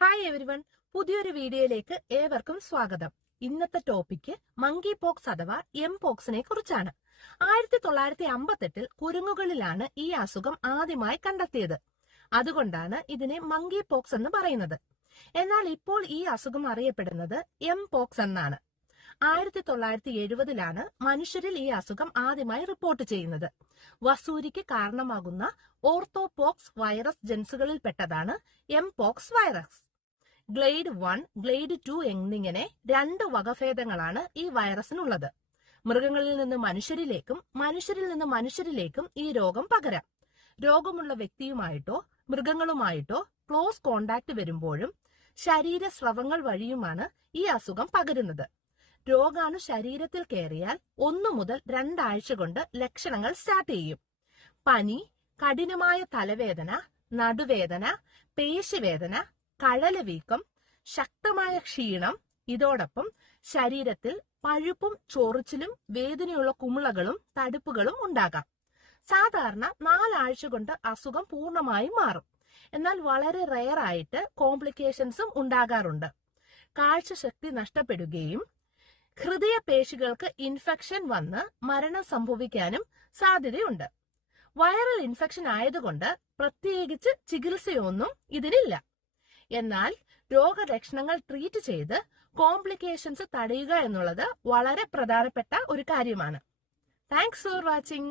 Hi everyone, പുതിയൊരു വീഡിയോയിലേക്ക് ഏവർക്കും സ്വാഗതം. ഇന്നത്തെ ടോപ്പിക്ക് മങ്കി പോക്സ് അഥവാ എം പോക്സിനെ കുറിച്ചാണ്. 1958 കുരങ്ങുകളിലാണ് ഈ അസുഖം ആദ്യമായി കണ്ടെത്തിയത്. അതുകൊണ്ടാണ് ഇതിനെ മങ്കി പോക്സ് എന്ന് പറയുന്നത്. എന്നാൽ ഇപ്പോൾ ഈ അസുഖം അറിയപ്പെടുന്നത് എം പോക്സ് എന്നാണ്. 1970 മനുഷ്യരിൽ ഈ അസുഖം ആദ്യമായി റിപ്പോർട്ട് ചെയ്യുന്നത്. വസൂരിക്ക് കാരണമാകുന്ന ഓർത്തോപോക്സ് വൈറസ് ജൻസുകളിൽപ്പെട്ടതാണ് M pox virus. Clade 1, clade 2 എന്നിങ്ങനെ 2 വകഭേദങ്ങളാണ് ഈ വൈറസിനുള്ളത്. മൃഗങ്ങളിൽ നിന്ന് മനുഷ്യരിലേക്കും മനുഷ്യരിൽ നിന്ന് മനുഷ്യരിലേക്കും ഈ രോഗം പകരാം. രോഗമുള്ള വ്യക്തിയുമായിട്ടോ മൃഗങ്ങളുമായിട്ടോ ക്ലോസ് കോണ്ടാക്ട് വരുമ്പോഴും ശരീരസ്രവങ്ങൾ വഴിയുമാണ് ഈ അസുഖം പകരുന്നത്. രോഗാണു ശരീരത്തിൽ കയറിയാൽ 1 മുതൽ 2 ആഴ്ച കൊണ്ട് ലക്ഷണങ്ങൾ സ്റ്റാർട്ട് ചെയ്യും. പനി, കഠിനമായ തലവേദന, നടുവേദന, പേശിവേദന, കഴല് വീക്കം, ശക്തമായ ക്ഷീണം, ഇതോടൊപ്പം ശരീരത്തിൽ പഴുപ്പും ചൊറിച്ചിലും വേദനയുള്ള കുമിളകളും തടുപ്പുകളും ഉണ്ടാകാം. സാധാരണ 4 ആഴ്ച കൊണ്ട് അസുഖം പൂർണ്ണമായും മാറും. എന്നാൽ വളരെ റെയർ ആയിട്ട് കോംപ്ലിക്കേഷൻസും ഉണ്ടാകാറുണ്ട്. കാഴ്ചശക്തി നഷ്ടപ്പെടുകയും ഹൃദയപേശികൾക്ക് ഇൻഫെക്ഷൻ വന്ന് മരണം സംഭവിക്കാനും സാധ്യതയുണ്ട്. വൈറൽ ഇൻഫെക്ഷൻ ആയതുകൊണ്ട് പ്രത്യേകിച്ച് ചികിത്സയൊന്നും ഇതിനില്ല. എന്നാൽ രോഗലക്ഷണങ്ങൾ ട്രീറ്റ് ചെയ്ത് കോംപ്ലിക്കേഷൻസ് തടയുക എന്നുള്ളത് വളരെ പ്രധാനപ്പെട്ട ഒരു കാര്യമാണ്. Thanks for watching.